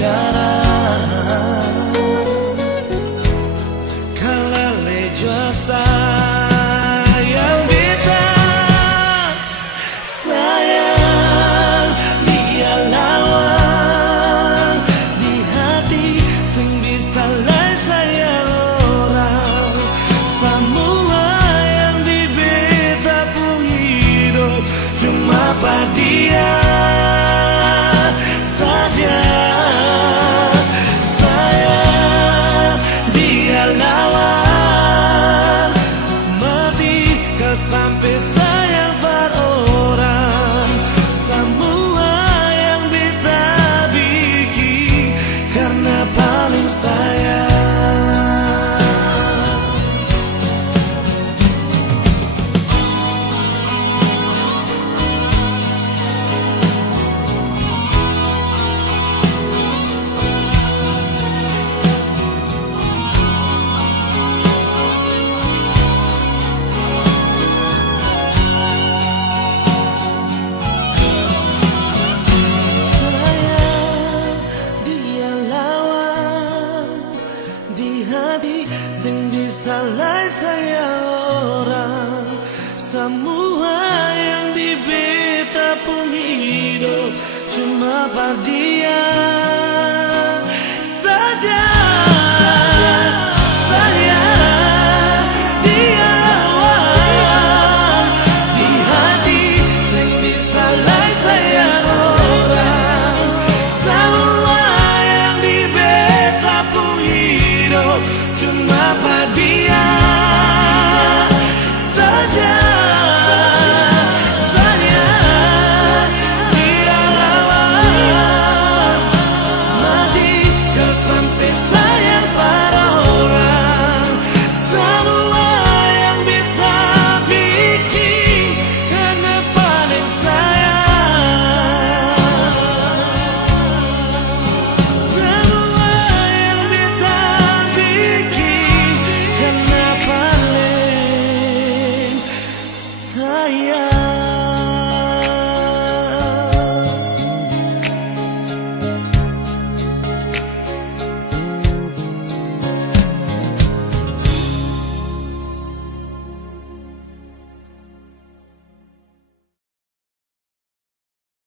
sekarang. Kalau lejo sayang beta, sayang dia lawan di hati sing bisa lai sayang orang. Semua yang di beta pun hidup cuma pada dia saja. Sayang dia lawan mati sampai sayang pada orang. Semua yang beta bikin karena paling sayang. Sing bisa lai sayang orang. Semua yang di beta pun hidup cuma pada dia.